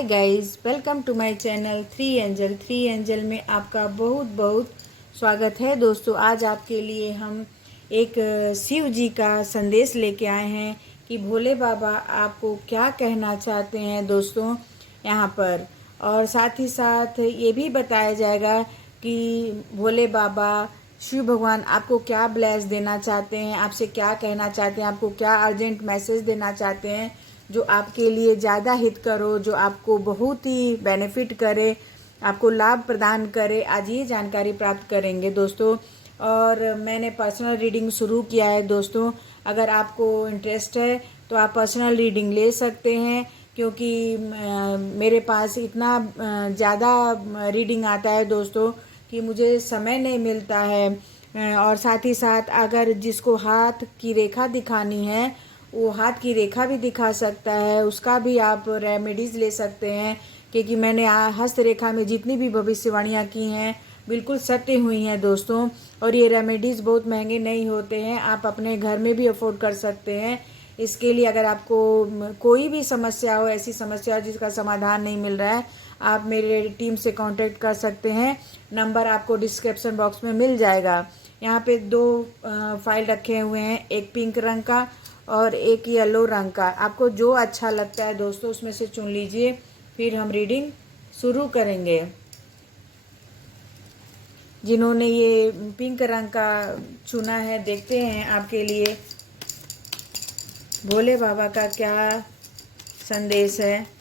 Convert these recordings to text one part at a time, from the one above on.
Hi guys, welcome to my channel three angel में आपका बहुत बहुत स्वागत है। दोस्तों, आज आपके लिए हम एक शिव जी का संदेश लेके आए हैं कि भोले बाबा आपको क्या कहना चाहते हैं दोस्तों यहाँ पर। और साथ ही साथ ये भी बताया जाएगा कि भोले बाबा शिव भगवान आपको क्या ब्लेस देना चाहते हैं, आपसे क्या कहना चाहते हैं, आपको क्या अर्जेंट मैसेज देना चाहते हैं जो आपके लिए ज़्यादा हित करो, जो आपको बहुत ही बेनिफिट करे, आपको लाभ प्रदान करे। आज ये जानकारी प्राप्त करेंगे दोस्तों। और मैंने पर्सनल रीडिंग शुरू किया है दोस्तों। अगर आपको इंटरेस्ट है तो आप पर्सनल रीडिंग ले सकते हैं, क्योंकि मेरे पास इतना ज़्यादा रीडिंग आता है दोस्तों कि मुझे समय नहीं मिलता है। और साथ ही साथ अगर जिसको हाथ की रेखा दिखानी है वो हाथ की रेखा भी दिखा सकता है, उसका भी आप रेमेडीज़ ले सकते हैं। क्योंकि मैंने हस्त रेखा में जितनी भी भविष्यवाणियाँ की हैं बिल्कुल सत्य हुई हैं दोस्तों। और ये रेमेडीज़ बहुत महंगे नहीं होते हैं, आप अपने घर में भी अफोर्ड कर सकते हैं। इसके लिए अगर आपको कोई भी समस्या हो, ऐसी समस्या हो जिसका समाधान नहीं मिल रहा है, आप मेरे टीम से कांटेक्ट कर सकते हैं। नंबर आपको डिस्क्रिप्शन बॉक्स में मिल जाएगा। यहाँ पे दो फाइल रखे हुए हैं, एक पिंक रंग का और एक येलो रंग का। आपको जो अच्छा लगता है दोस्तों उसमें से चुन लीजिए, फिर हम रीडिंग शुरू करेंगे। जिन्होंने ये पिंक रंग का चुना है, देखते हैं आपके लिए भोले बाबा का क्या संदेश है।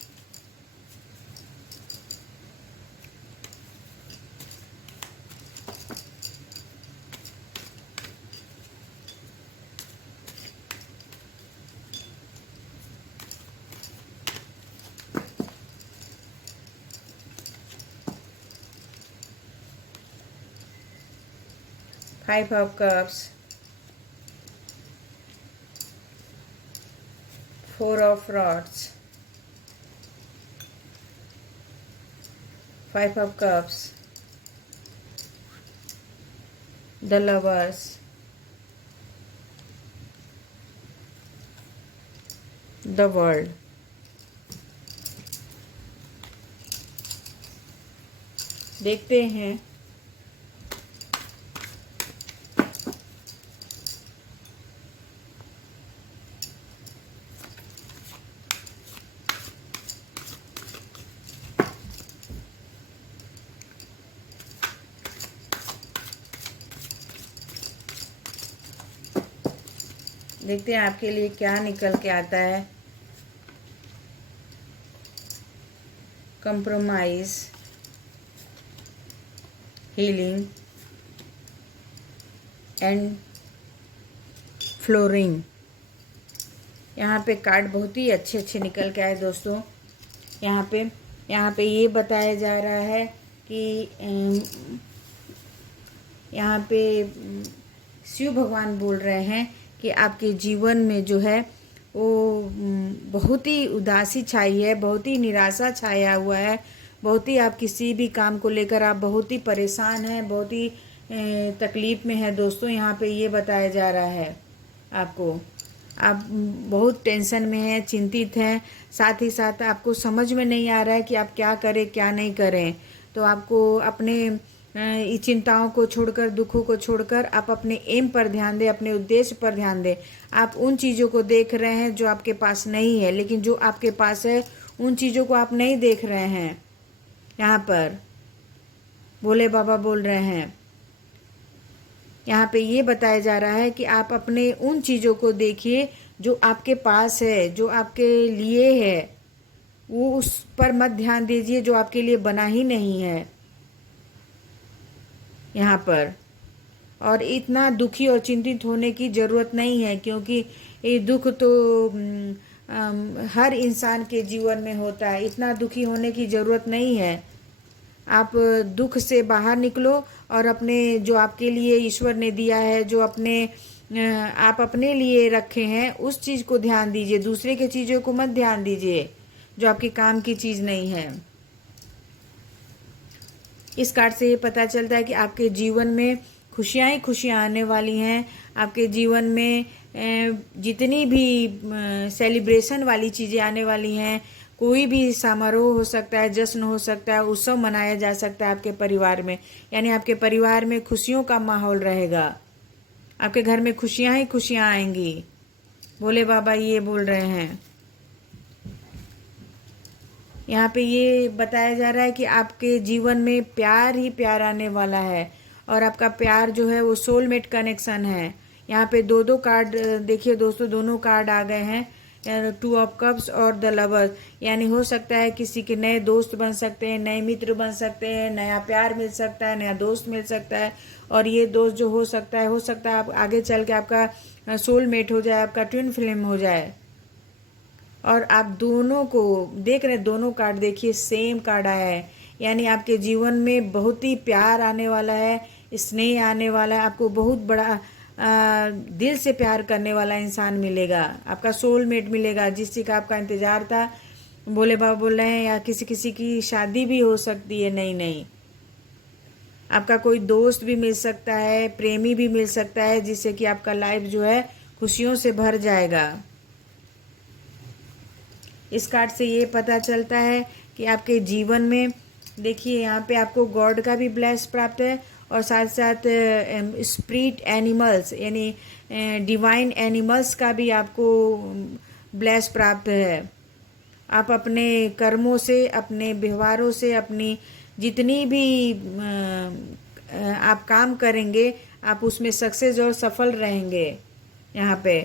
Five of Cups, Four of Rods, Five of Cups, The Lovers, The World। देखते हैं देखते हैं आपके लिए क्या निकल के आता है। Compromise, healing and flooring. यहाँ पे कार्ड बहुत ही अच्छे अच्छे निकल के आए दोस्तों। यहाँ पे ये बताया जा रहा है कि यहाँ पे शिव भगवान बोल रहे हैं कि आपके जीवन में जो है वो बहुत ही उदासी छाई है, बहुत ही निराशा छाया हुआ है, बहुत ही आप किसी भी काम को लेकर आप बहुत ही परेशान हैं, बहुत ही तकलीफ़ में है दोस्तों। यहाँ पे ये बताया जा रहा है आपको, आप बहुत टेंशन में हैं, चिंतित हैं। साथ ही साथ आपको समझ में नहीं आ रहा है कि आप क्या करें क्या नहीं करें। तो आपको अपने चिंताओं को छोड़कर, दुखों को छोड़कर आप अपने एम पर ध्यान दें, अपने उद्देश्य पर ध्यान दें। आप उन चीज़ों को देख रहे हैं जो आपके पास नहीं है, लेकिन जो आपके पास है उन चीज़ों को आप नहीं देख रहे हैं। यहाँ पर भोले बाबा बोल रहे हैं, यहाँ पे ये बताया जा रहा है कि आप अपने उन चीज़ों को देखिए जो आपके पास है, जो आपके लिए है, वो उस पर मत ध्यान दीजिए जो आपके लिए बना ही नहीं है यहाँ पर। और इतना दुखी और चिंतित होने की ज़रूरत नहीं है, क्योंकि ये दुख तो हर इंसान के जीवन में होता है। इतना दुखी होने की ज़रूरत नहीं है। आप दुख से बाहर निकलो और अपने जो आपके लिए ईश्वर ने दिया है, जो आप अपने लिए रखे हैं, उस चीज़ को ध्यान दीजिए। दूसरे के चीज़ों को मत ध्यान दीजिए जो आपके काम की चीज़ नहीं है। इस कार्ड से ये पता चलता है कि आपके जीवन में खुशियाँ ही खुशियाँ आने वाली हैं। आपके जीवन में जितनी भी सेलिब्रेशन वाली चीज़ें आने वाली हैं, कोई भी समारोह हो सकता है, जश्न हो सकता है, उत्सव मनाया जा सकता है आपके परिवार में। यानी आपके परिवार में खुशियों का माहौल रहेगा, आपके घर में खुशियां ही खुशियां आएंगी। भोले बाबा ये बोल रहे हैं। यहाँ पे ये बताया जा रहा है कि आपके जीवन में प्यार ही प्यार आने वाला है, और आपका प्यार जो है वो सोलमेट कनेक्शन है। यहाँ पे दो दो कार्ड देखिए दोस्तों, दोनों कार्ड आ गए हैं, 2 ऑफ कप्स और द लवर्स। यानी हो सकता है किसी के नए दोस्त बन सकते हैं, नए मित्र बन सकते हैं, नया प्यार मिल सकता है, नया दोस्त मिल सकता है। और ये दोस्त जो हो सकता है आप आगे चल के आपका सोलमेट हो जाए, आपका ट्विन फ्लेम हो जाए। और आप दोनों को देख रहे हैं, दोनों कार्ड देखिए सेम कार्ड आया है। यानी आपके जीवन में बहुत ही प्यार आने वाला है, स्नेह आने वाला है, आपको बहुत बड़ा दिल से प्यार करने वाला इंसान मिलेगा, आपका सोलमेट मिलेगा, जिससे का आपका इंतजार था। भोले बाबा बोल रहे हैं, या किसी किसी की शादी भी हो सकती है नई नई, आपका कोई दोस्त भी मिल सकता है, प्रेमी भी मिल सकता है, जिससे कि आपका लाइफ जो है खुशियों से भर जाएगा। इस कार्ड से ये पता चलता है कि आपके जीवन में देखिए यहाँ पे आपको गॉड का भी ब्लेस प्राप्त है, और साथ साथ स्पिरिट एनिमल्स यानी डिवाइन एनिमल्स का भी आपको ब्लेस प्राप्त है। आप अपने कर्मों से, अपने व्यवहारों से, अपनी जितनी भी आप काम करेंगे, आप उसमें सक्सेस और सफल रहेंगे। यहाँ पे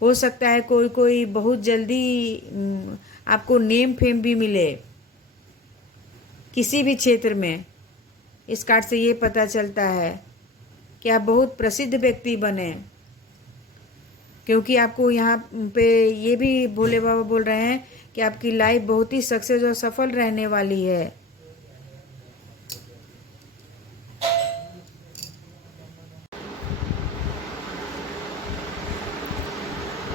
हो सकता है कोई कोई बहुत जल्दी आपको नेम फेम भी मिले किसी भी क्षेत्र में। इस कार्ड से ये पता चलता है कि आप बहुत प्रसिद्ध व्यक्ति बने, क्योंकि आपको यहाँ पे ये भी भोले बाबा बोल रहे हैं कि आपकी लाइफ बहुत ही सक्सेस और सफल रहने वाली है।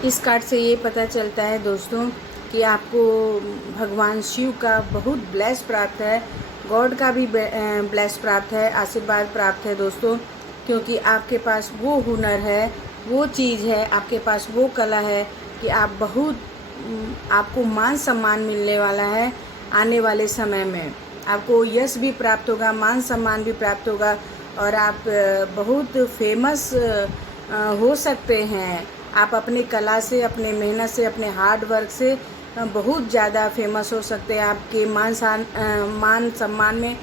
इस कार्ड से ये पता चलता है दोस्तों कि आपको भगवान शिव का बहुत ब्लेस प्राप्त है, गॉड का भी ब्लेस प्राप्त है, आशीर्वाद प्राप्त है दोस्तों। क्योंकि आपके पास वो हुनर है, वो चीज़ है, आपके पास वो कला है कि आप बहुत आपको मान सम्मान मिलने वाला है। आने वाले समय में आपको यश भी प्राप्त होगा, मान सम्मान भी प्राप्त होगा, और आप बहुत फेमस हो सकते हैं। आप अपनी कला से, अपने मेहनत से, अपने हार्ड वर्क से बहुत ज़्यादा फेमस हो सकते हैं। आपके मान सम्मान में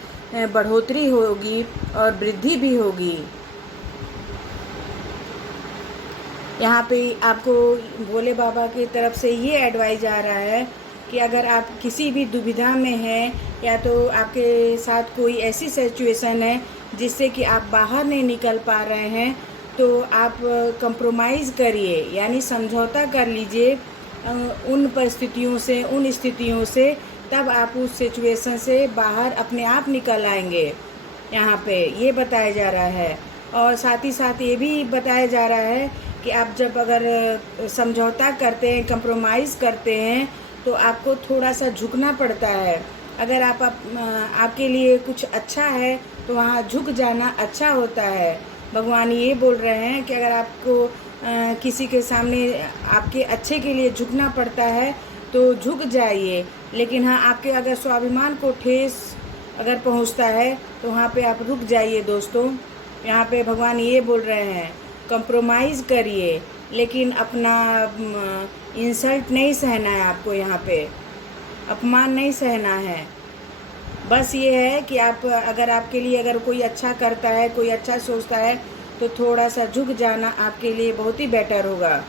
बढ़ोतरी होगी और वृद्धि भी होगी। यहाँ पे आपको भोले बाबा की तरफ से ये एडवाइस आ रहा है कि अगर आप किसी भी दुविधा में हैं, या तो आपके साथ कोई ऐसी सिचुएशन है जिससे कि आप बाहर नहीं निकल पा रहे हैं, तो आप कंप्रोमाइज़ करिए, यानी समझौता कर लीजिए उन परिस्थितियों से, उन स्थितियों से, तब आप उस सिचुएशन से बाहर अपने आप निकल आएंगे। यहाँ पे ये बताया जा रहा है। और साथ ही साथ ये भी बताया जा रहा है कि आप जब अगर समझौता करते हैं, कंप्रोमाइज़ करते हैं, तो आपको थोड़ा सा झुकना पड़ता है। अगर आपके लिए कुछ अच्छा है तो वहाँ झुक जाना अच्छा होता है। भगवान ये बोल रहे हैं कि अगर आपको किसी के सामने आपके अच्छे के लिए झुकना पड़ता है तो झुक जाइए, लेकिन हाँ, आपके अगर स्वाभिमान को ठेस अगर पहुंचता है तो वहाँ पे आप रुक जाइए दोस्तों। यहाँ पे भगवान ये बोल रहे हैं, कंप्रोमाइज़ करिए, लेकिन अपना इंसल्ट नहीं सहना है आपको, यहाँ पे अपमान नहीं सहना है। बस ये है कि आप अगर आपके लिए अगर कोई अच्छा करता है, कोई अच्छा सोचता है, तो थोड़ा सा झुक जाना आपके लिए बहुत ही बेटर होगा।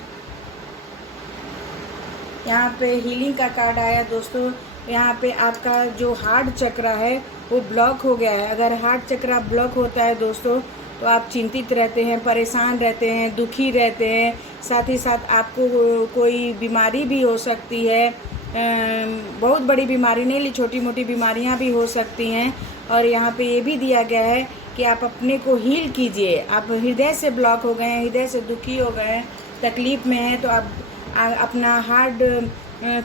यहाँ पे हीलिंग का कार्ड आया दोस्तों। यहाँ पे आपका जो हार्ट चक्र है वो ब्लॉक हो गया है। अगर हार्ट चक्र ब्लॉक होता है दोस्तों, तो आप चिंतित रहते हैं, परेशान रहते हैं, दुखी रहते हैं। साथ ही साथ आपको कोई बीमारी भी हो सकती है, बहुत बड़ी बीमारी नहीं, छोटी मोटी बीमारियां भी हो सकती हैं। और यहाँ पे ये भी दिया गया है कि आप अपने को हील कीजिए। आप हृदय से ब्लॉक हो गए हैं, हृदय से दुखी हो गए हैं, तकलीफ़ में हैं, तो आप अपना हार्ट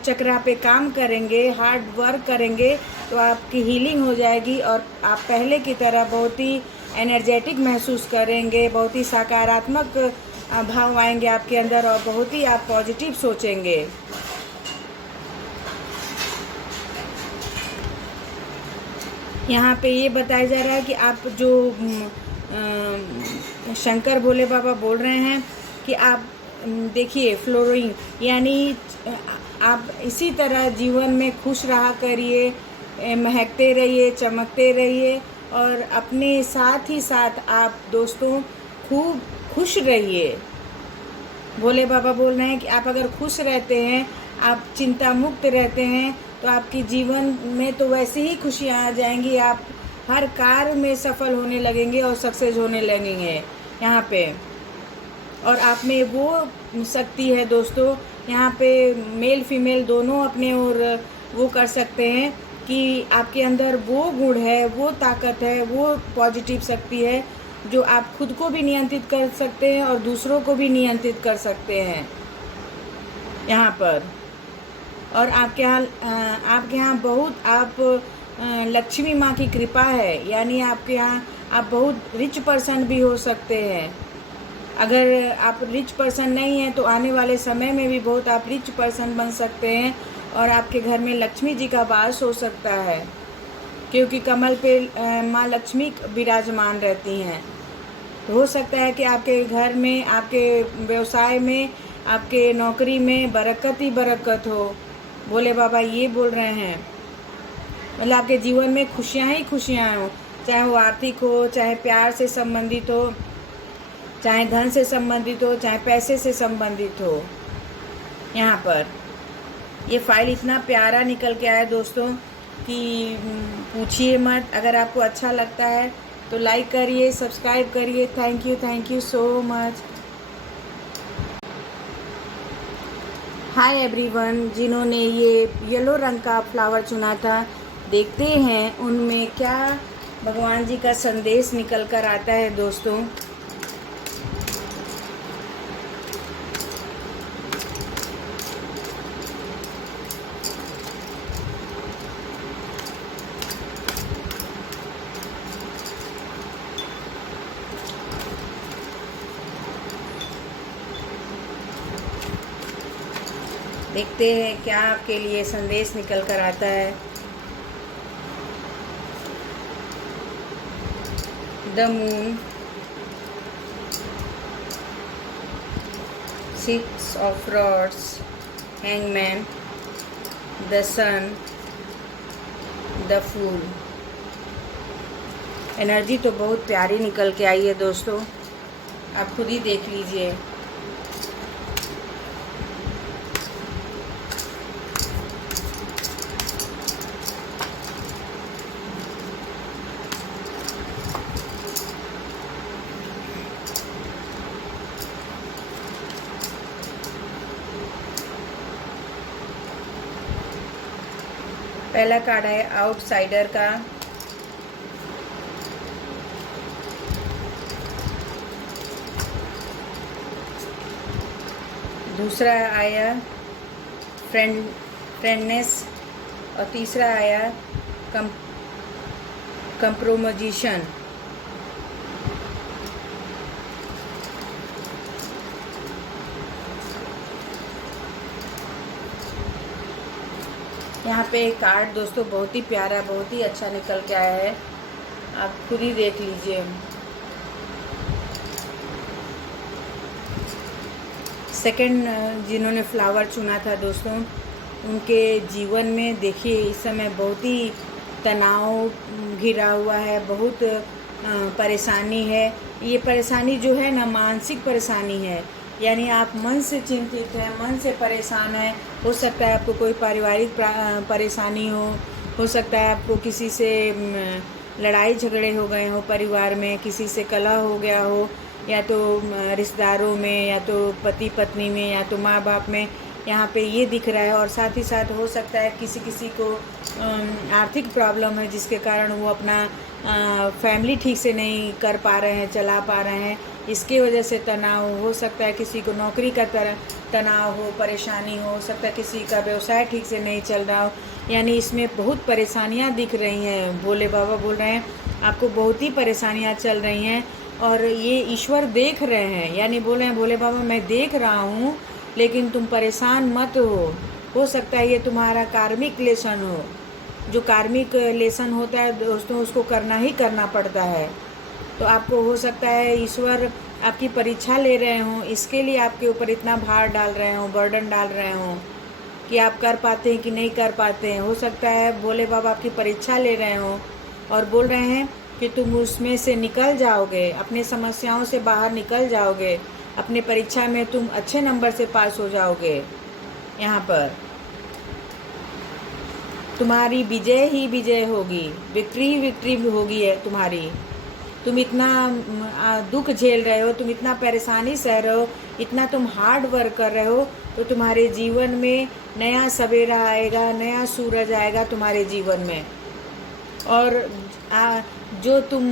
चक्र पे काम करेंगे, हार्ड वर्क करेंगे, तो आपकी हीलिंग हो जाएगी और आप पहले की तरह बहुत ही एनर्जेटिक महसूस करेंगे, बहुत ही सकारात्मक भाव आएंगे आपके अंदर, और बहुत ही आप पॉजिटिव सोचेंगे। यहाँ पे ये बताया जा रहा है कि आप जो शंकर भोले बाबा बोल रहे हैं कि आप देखिए फ्लोरिंग, यानी आप इसी तरह जीवन में खुश रहा करिए, महकते रहिए, चमकते रहिए, और अपने साथ ही साथ आप दोस्तों खूब खुश रहिए। भोले बाबा बोल रहे हैं कि आप अगर खुश रहते हैं, आप चिंता मुक्त रहते हैं, तो आपके जीवन में तो वैसे ही खुशियाँ आ जाएंगी। आप हर कार्य में सफल होने लगेंगे और सक्सेस होने लगेंगे यहाँ पे। और आप में वो शक्ति है दोस्तों, यहाँ पे मेल फीमेल दोनों अपने और वो कर सकते हैं कि आपके अंदर वो गुण है, वो ताकत है, वो पॉजिटिव शक्ति है जो आप खुद को भी नियंत्रित कर सकते हैं और दूसरों को भी नियंत्रित कर सकते हैं यहाँ पर। और आपके यहाँ बहुत आप लक्ष्मी माँ की कृपा है, यानी आपके यहाँ आप बहुत रिच पर्सन भी हो सकते हैं। अगर आप रिच पर्सन नहीं हैं तो आने वाले समय में भी बहुत आप रिच पर्सन बन सकते हैं, और आपके घर में लक्ष्मी जी का वास हो सकता है, क्योंकि कमल पे माँ लक्ष्मी विराजमान रहती हैं। तो हो सकता है कि आपके घर में, आपके व्यवसाय में, आपके नौकरी में बरकत ही बरकत हो। भोले बाबा ये बोल रहे हैं, मतलब आपके जीवन में खुशियाँ ही खुशियाँ हो, चाहे वो आर्थिक हो, चाहे प्यार से संबंधित हो, चाहे धन से संबंधित हो, चाहे पैसे से संबंधित हो। यहाँ पर ये फाइल इतना प्यारा निकल के आया दोस्तों कि पूछिए मत। अगर आपको अच्छा लगता है तो लाइक करिए, सब्सक्राइब करिए। Thank you so much. Hi everyone, जिन्होंने ये येलो रंग का फ्लावर चुना था, देखते हैं उनमें क्या भगवान जी का संदेश निकल कर आता है दोस्तों। देखते हैं क्या आपके लिए संदेश निकल कर आता है। The moon, 6 of rods, hangman, the sun, the fool. Energy तो बहुत प्यारी निकल के आई है दोस्तों, आप खुद ही देख लीजिए। पहला कार्ड है आउटसाइडर का, दूसरा आया फ्रेंडनेस, और तीसरा आया कंप्रोमोजिशन। यहाँ पे एक कार्ड दोस्तों बहुत ही प्यारा, बहुत ही अच्छा निकल के आया है, आप खुद ही देख लीजिए। सेकंड जिन्होंने फ्लावर चुना था दोस्तों, उनके जीवन में देखिए इस समय बहुत ही तनाव घिरा हुआ है, बहुत परेशानी है। ये परेशानी जो है ना, मानसिक परेशानी है, यानी आप मन से चिंतित हैं, मन से परेशान हैं। हो सकता है आपको कोई पारिवारिक परेशानी हो सकता है आपको किसी से लड़ाई झगड़े हो गए हो परिवार में, किसी से कलह हो गया हो, या तो रिश्तेदारों में, या तो पति पत्नी में, या तो माँ बाप में। यहाँ पे ये दिख रहा है। और साथ ही साथ हो सकता है किसी को आर्थिक प्रॉब्लम है, जिसके कारण वो अपना फैमिली ठीक से नहीं कर पा रहे हैं, चला पा रहे हैं, इसके वजह से तनाव हो सकता है। किसी को नौकरी का तनाव हो, परेशानी हो सकता है, किसी का व्यवसाय ठीक से नहीं चल रहा हो, यानी इसमें बहुत परेशानियाँ दिख रही हैं। भोले बाबा बोल रहे हैं आपको बहुत ही परेशानियाँ चल रही हैं, और ये ईश्वर देख रहे हैं, यानी बोल रहे हैं भोले बाबा मैं देख रहा हूँ, लेकिन तुम परेशान मत हो सकता है ये तुम्हारा कार्मिक लेसन हो। जो कार्मिक लेसन होता है दोस्तों, उसको करना ही करना पड़ता है। तो आपको हो सकता है ईश्वर आपकी परीक्षा ले रहे हों, इसके लिए आपके ऊपर इतना भार डाल रहे हों, बर्डन डाल रहे हों कि आप कर पाते हैं कि नहीं कर पाते हैं। हो सकता है भोले बाबा आपकी परीक्षा ले रहे हों और बोल रहे हैं कि तुम उसमें से निकल जाओगे, अपने समस्याओं से बाहर निकल जाओगे, अपने परीक्षा में तुम अच्छे नंबर से पास हो जाओगे। यहाँ पर तुम्हारी विजय ही विजय होगी, विक्ट्री विक्ट्री होगी है तुम्हारी। तुम इतना दुख झेल रहे हो, तुम इतना परेशानी सह रहे हो, इतना तुम हार्ड वर्क कर रहे हो, तो तुम्हारे जीवन में नया सवेरा आएगा, नया सूरज आएगा तुम्हारे जीवन में। और जो तुम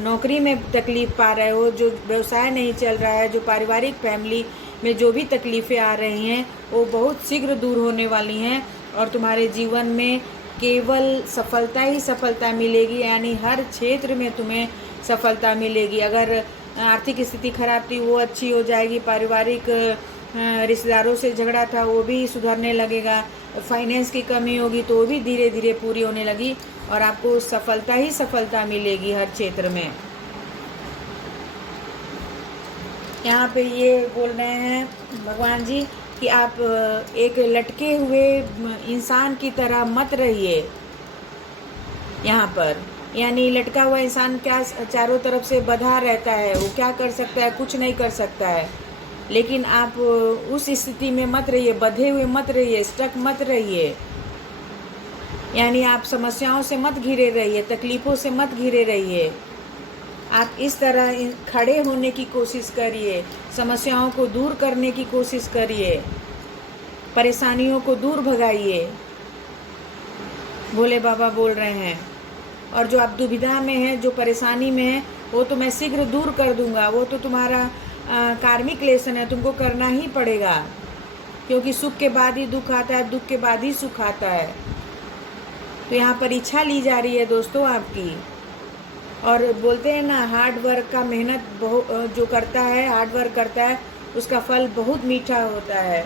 नौकरी में तकलीफ़ पा रहे हो, जो व्यवसाय नहीं चल रहा है, जो पारिवारिक फैमिली में जो भी तकलीफ़ें आ रही हैं, वो बहुत शीघ्र दूर होने वाली हैं और तुम्हारे जीवन में केवल सफलता ही सफलता मिलेगी। यानी हर क्षेत्र में तुम्हें सफलता मिलेगी। अगर आर्थिक स्थिति खराब थी वो अच्छी हो जाएगी, पारिवारिक रिश्तेदारों से झगड़ा था वो भी सुधरने लगेगा, फाइनेंस की कमी होगी तो वो भी धीरे धीरे पूरी होने लगी और आपको सफलता ही सफलता मिलेगी हर क्षेत्र में। यहाँ पे ये बोल रहे हैं भगवान जी कि आप एक लटके हुए इंसान की तरह मत रहिए यहाँ पर। यानी लटका हुआ इंसान क्या चारों तरफ से बंधा रहता है, वो क्या कर सकता है, कुछ नहीं कर सकता है। लेकिन आप उस स्थिति में मत रहिए, बंधे हुए मत रहिए, स्टक मत रहिए। यानी आप समस्याओं से मत घिरे रहिए, तकलीफ़ों से मत घिरे रहिए। आप इस तरह खड़े होने की कोशिश करिए, समस्याओं को दूर करने की कोशिश करिए, परेशानियों को दूर भगाइए, भोले बाबा बोल रहे हैं। और जो आप दुविधा में हैं, जो परेशानी में हैं, वो तो मैं शीघ्र दूर कर दूंगा। वो तो तुम्हारा कार्मिक लेसन है, तुमको करना ही पड़ेगा, क्योंकि सुख के बाद ही दुख आता है, दुख के बाद ही सुख आता है। तो यहाँ परीक्षा ली जा रही है दोस्तों आपकी। और बोलते हैं ना, हार्ड वर्क का मेहनत जो करता है, हार्ड वर्क करता है, उसका फल बहुत मीठा होता है।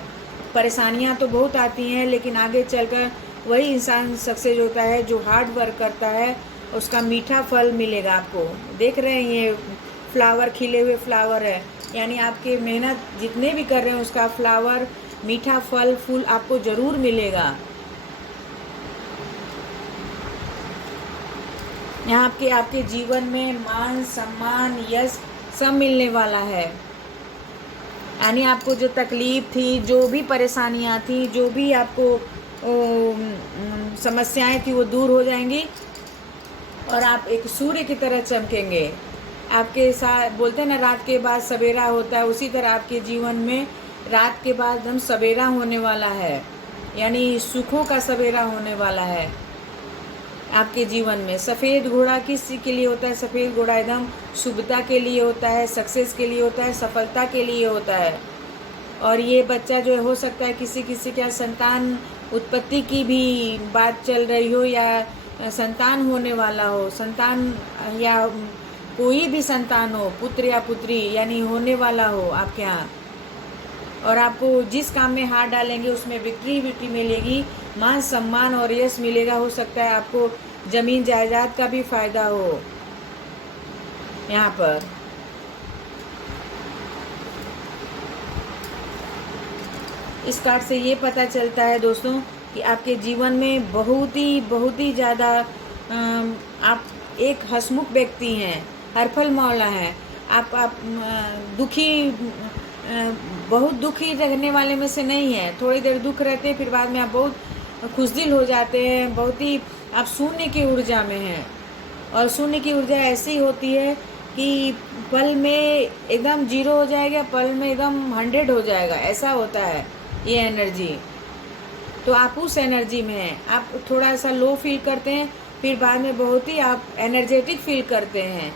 परेशानियाँ तो बहुत आती हैं, लेकिन आगे चलकर वही इंसान सक्सेस होता है जो हार्ड वर्क करता है, उसका मीठा फल मिलेगा आपको। देख रहे हैं ये फ्लावर, खिले हुए फ्लावर है, यानी आपके मेहनत जितने भी कर रहे हैं उसका फ्लावर, मीठा फल फूल आपको ज़रूर मिलेगा। यहाँ आपके जीवन में मान सम्मान यश सब मिलने वाला है। यानी आपको जो तकलीफ़ थी, जो भी परेशानियाँ थी, जो भी आपको समस्याएं थी, वो दूर हो जाएंगी और आप एक सूर्य की तरह चमकेंगे। आपके साथ बोलते हैं ना, रात के बाद सवेरा होता है, उसी तरह आपके जीवन में रात के बाद एकदम सवेरा होने वाला है। यानी सुखों का सवेरा होने वाला है आपके जीवन में। सफ़ेद घोड़ा किस के लिए होता है? सफ़ेद घोड़ा एकदम शुभता के लिए होता है, सक्सेस के लिए होता है, सफलता के लिए होता है। और ये बच्चा जो हो सकता है किसी का संतान उत्पत्ति की भी बात चल रही हो, या संतान होने वाला हो, संतान या कोई भी संतान हो, पुत्र या पुत्री, यानी होने वाला हो आपके यहाँ। और आपको जिस काम में हाथ डालेंगे उसमें विक्ट्री मिलेगी, मान सम्मान और यश मिलेगा। हो सकता है आपको ज़मीन जायदाद का भी फ़ायदा हो यहाँ पर। इस कार्ड से ये पता चलता है दोस्तों कि आपके जीवन में बहुत ही ज़्यादा आप एक हंसमुख व्यक्ति हैं, हरफल मौला हैं। आप दुखी, बहुत दुखी रहने वाले में से नहीं है। थोड़ी देर दुख रहते हैं, फिर बाद में आप बहुत खुशदिल हो जाते हैं, बहुत ही आप शून्य की ऊर्जा में हैं। और शून्य की ऊर्जा ऐसी होती है कि पल में एकदम 0 हो जाएगा, पल में एकदम 100 हो जाएगा, ऐसा होता है ये एनर्जी। तो आप उस एनर्जी में हैं। आप थोड़ा सा लो फील करते हैं, फिर बाद में बहुत ही आप एनर्जेटिक फील करते हैं।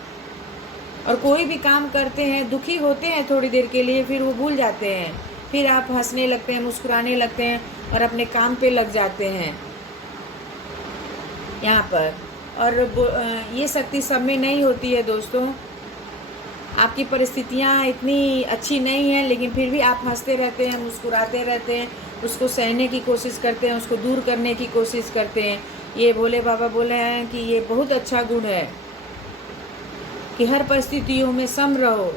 और कोई भी काम करते हैं, दुखी होते हैं थोड़ी देर के लिए, फिर वो भूल जाते हैं, फिर आप हंसने लगते हैं, मुस्कुराने लगते हैं और अपने काम पे लग जाते हैं यहाँ पर। और ये शक्ति सब में नहीं होती है दोस्तों। आपकी परिस्थितियाँ इतनी अच्छी नहीं हैं, लेकिन फिर भी आप हंसते रहते हैं, मुस्कुराते रहते हैं, उसको सहने की कोशिश करते हैं, उसको दूर करने की कोशिश करते हैं। ये भोले बाबा बोले हैं कि ये बहुत अच्छा गुण है कि हर परिस्थितियों में सम रहो।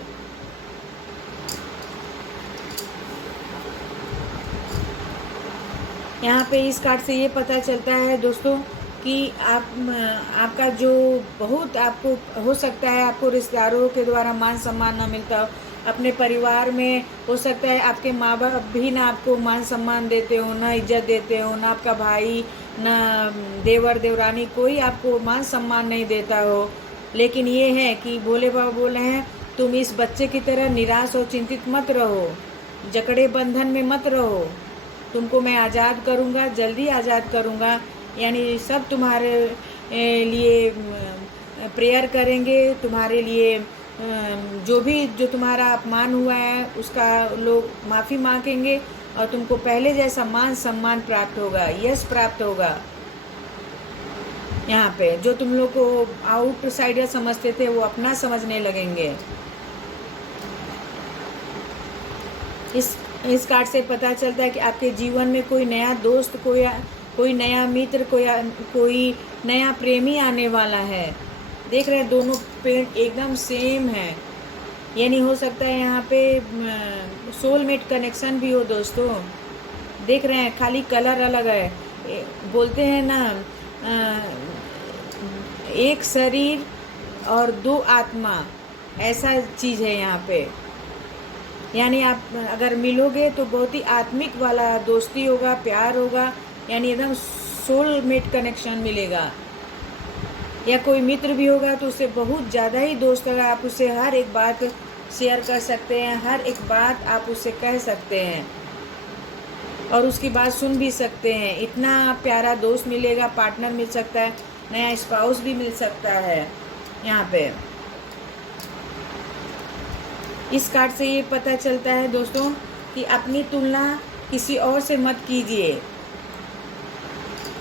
यहाँ पे इस कार्ड से ये पता चलता है दोस्तों कि आपका जो बहुत आपको हो सकता है आपको रिश्तेदारों के द्वारा मान सम्मान ना मिलता हो, अपने परिवार में हो सकता है आपके माँ बाप भी ना आपको मान सम्मान देते हो, ना इज्जत देते हो, ना आपका भाई, ना देवर देवरानी, कोई आपको मान सम्मान नहीं देता हो। लेकिन ये है कि भोले बाबा बोले हैं तुम इस बच्चे की तरह निराश और चिंतित मत रहो, जकड़े बंधन में मत रहो, तुमको मैं आज़ाद करूँगा, जल्दी आज़ाद करूँगा। यानी सब तुम्हारे लिए प्रेयर करेंगे, तुम्हारे लिए जो तुम्हारा अपमान हुआ है उसका लोग माफ़ी मांगेंगे और तुमको पहले जैसा मान सम्मान प्राप्त होगा, यश प्राप्त होगा। यहाँ पे जो तुम लोग को आउटसाइडर समझते थे वो अपना समझने लगेंगे। इस कार्ड से पता चलता है कि आपके जीवन में कोई नया दोस्त, कोई नया मित्र, कोई नया प्रेमी आने वाला है। देख रहे हैं दोनों पेड़ एकदम सेम है, यानी हो सकता है यहाँ पे सोलमेट कनेक्शन भी हो दोस्तों। देख रहे हैं खाली कलर अलग है। बोलते हैं ना एक शरीर और दो आत्मा, ऐसा चीज़ है यहाँ पे। यानी आप अगर मिलोगे तो बहुत ही आत्मिक वाला दोस्ती होगा, प्यार होगा, यानी एकदम सोलमेट कनेक्शन मिलेगा। या कोई मित्र भी होगा तो उससे बहुत ज़्यादा ही दोस्त होगा, आप उससे हर एक बात शेयर कर सकते हैं, हर एक बात आप उससे कह सकते हैं और उसकी बात सुन भी सकते हैं। इतना प्यारा दोस्त मिलेगा, पार्टनर मिल सकता है, नया स्पाउस भी मिल सकता है। यहाँ पे इस कार्ड से ये पता चलता है दोस्तों कि अपनी तुलना किसी और से मत कीजिए।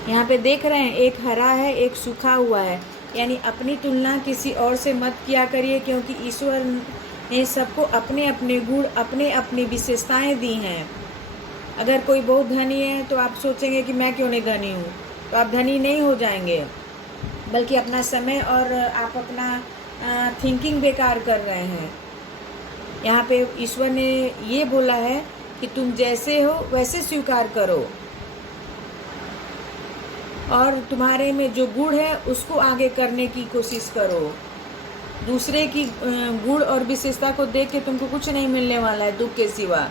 यहाँ पे देख रहे हैं एक हरा है, एक सूखा हुआ है, यानी अपनी तुलना किसी और से मत किया करिए, क्योंकि ईश्वर ने सबको अपने अपने गुण, अपने अपनी विशेषताएं दी हैं। अगर कोई बहुत धनी है तो आप सोचेंगे कि मैं क्यों नहीं धनी हूँ, तो आप धनी नहीं हो जाएंगे, बल्कि अपना समय और आप अपना थिंकिंग बेकार कर रहे हैं। यहाँ पे ईश्वर ने ये बोला है कि तुम जैसे हो वैसे स्वीकार करो और तुम्हारे में जो गुण है उसको आगे करने की कोशिश करो। दूसरे की गुण और विशेषता को देख के तुमको कुछ नहीं मिलने वाला है दुख के सिवा।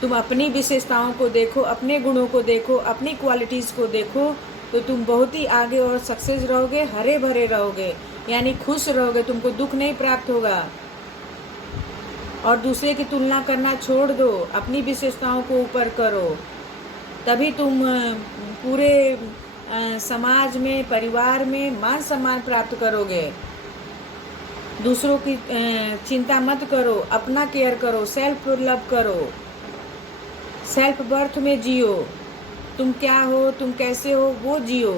तुम अपनी विशेषताओं को देखो, अपने गुणों को देखो, अपनी क्वालिटीज़ को देखो, तो तुम बहुत ही आगे और सक्सेस रहोगे, हरे भरे रहोगे, यानी खुश रहोगे, तुमको दुख नहीं प्राप्त होगा। और दूसरे की तुलना करना छोड़ दो, अपनी विशेषताओं को ऊपर करो, तभी तुम पूरे समाज में, परिवार में मान सम्मान प्राप्त करोगे। दूसरों की चिंता मत करो, अपना केयर करो, सेल्फ लव करो, सेल्फ बर्थ में जियो। तुम क्या हो, तुम कैसे हो, वो जियो।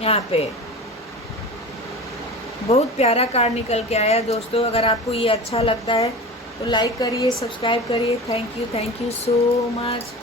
यहाँ पे बहुत प्यारा कार्ड निकल के आया दोस्तों। अगर आपको ये अच्छा लगता है तो लाइक करिए, सब्सक्राइब करिए। Thank you so much.